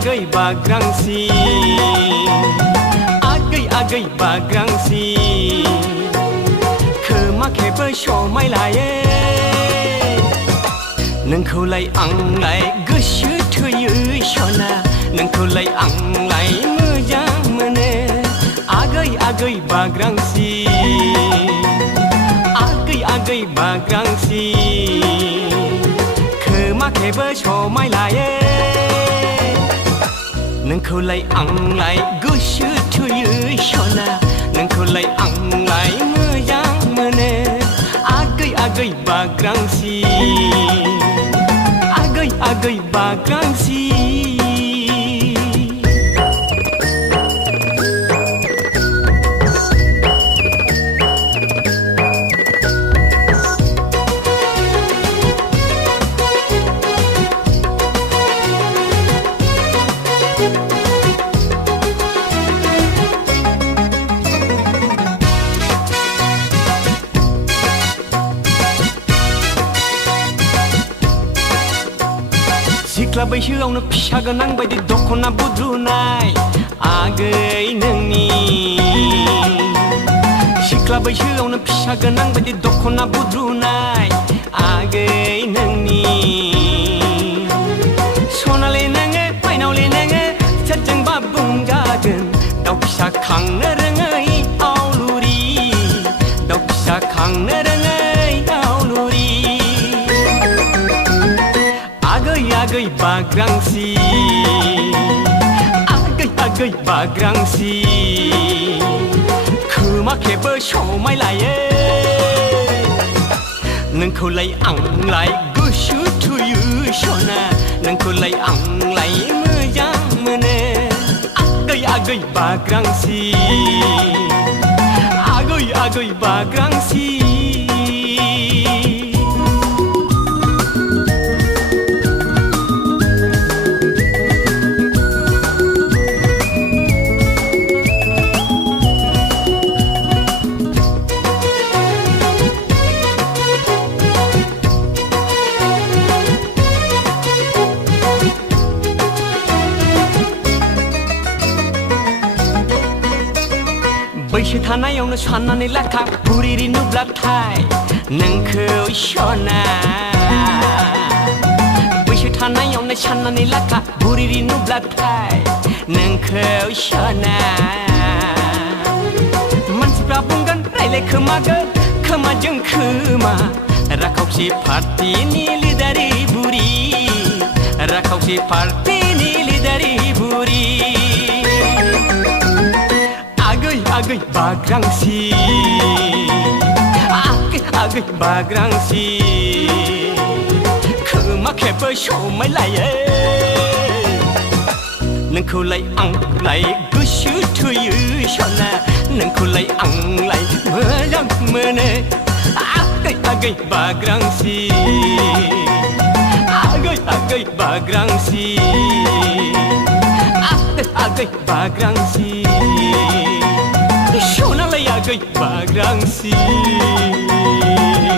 आगै बाग्रांसि आगै बाग्रांसि खोमा खेबो समाय लायो नोंखौलाय आंलाय गोसो थोयो सना नोंखौलाय आंलाय मोजां मोनो आगै बाग्रांसि आगै बाग्रांसि खोमा खेबो समाय लायो नोंखौलाय आंलाय गोसो थोयो सना नोंखौलाय आंलाय मोजां मोनो आगै बाग्रांसि आगै बाग्रांसि सिख्ला बैसोआवनो फिसा गोनां बायदि दख'ना बुद्रुनाय आगै नोंनि सिख्ला बैसोआवनो फिसा गोनां बायदि दख'ना बुद्रुनाय आगै नोंनि सनाले नोङो माइनावले नोङो सोरजोंबा बुंजागोन दाउ फिसा खांनो रोङै आवलुरि दाउ फिसा खांनो रोङै आवलुरि आगै बाग्रांसि आगै बाग्रांसि खोमा खेबो समाय लायो नोंखौलाय आंलाय गोसो थोयो सना नोंखौलाय आंलाय मोजां मोनो आगै बाग्रांसि आगै बाग्रांसि बैसो थानायावनो साननानै लाखा बुरिरि नुब्लाथाय नोंखौ सना बैसो थानायावनो साननानै लाखा बुरिरि नुब्लाथाय नोंखौ सना मानसिफ्रा बुंगोन रायलाय खोमागोन खोमाजों खोमा राखावसि पार्टिनि लिडारि बुरि राखावसि पार्टिनि लिडारि बुरि आगै बाग्रांसि आगै बाग्रांसि खोमा खेबो समाय लायो नोंखौलाय आंलाय गोसो थोयो सना नोंखौलाय आंलाय मोजां मोनो आगै बाग्रांसि आगै बाग्रांसि आगै बाग्रांसि सनालाय आगै बाग्रांसि